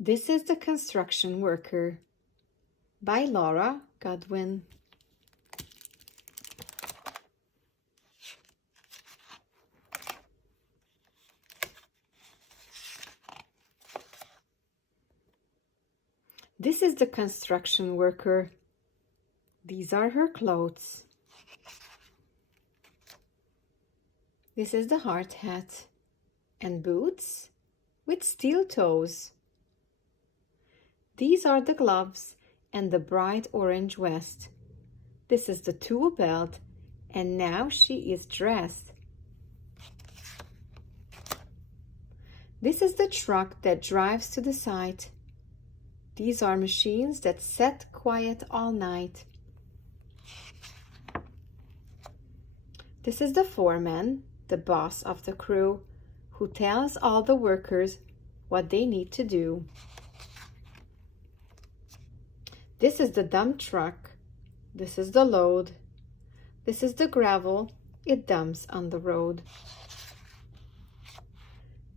This is the Construction Worker by Godwin. This is the construction worker. These are her clothes. This is the hard hat and boots with steel toes. These are the gloves and the bright orange vest. This is the tool belt, and now she is dressed. This is the truck that drives to the site. These are machines that sit quiet all night. This is the foreman, the boss of the crew, who tells all the workers what they need to do. This is the dump truck. This is the load. This is the gravel it dumps on the road.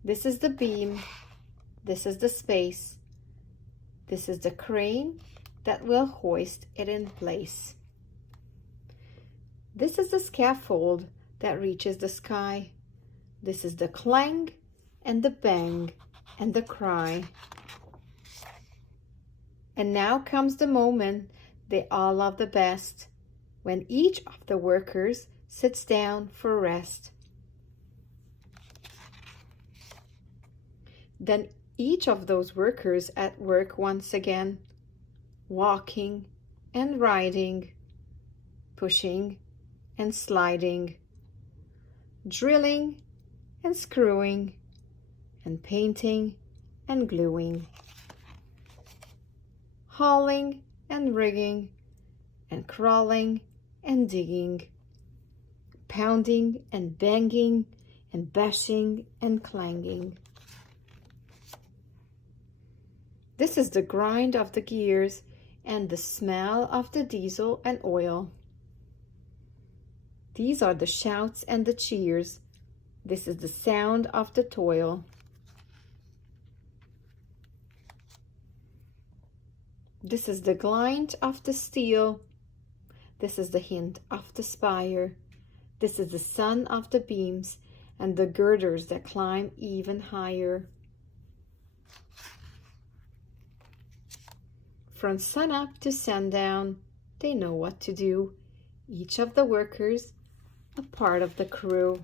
This is the beam. This is the space. This is the crane that will hoist it in place. This is the scaffold that reaches the sky. This is the clang and the bang and the cry. And now comes the moment they all love the best, when each of the workers sits down for rest. Then each of those workers at work once again, walking and riding, pushing and sliding, drilling and screwing, and painting and gluing, hauling and rigging, and crawling and digging, pounding and banging and bashing and clanging. This is the grind of the gears and the smell of the diesel and oil. These are the shouts and the cheers. This is the sound of the toil. This is the glint of the steel. This is the hint of the spire. This is the sun of the beams and the girders that climb even higher. From sunup to sundown, they know what to do. Each of the workers, a part of the crew.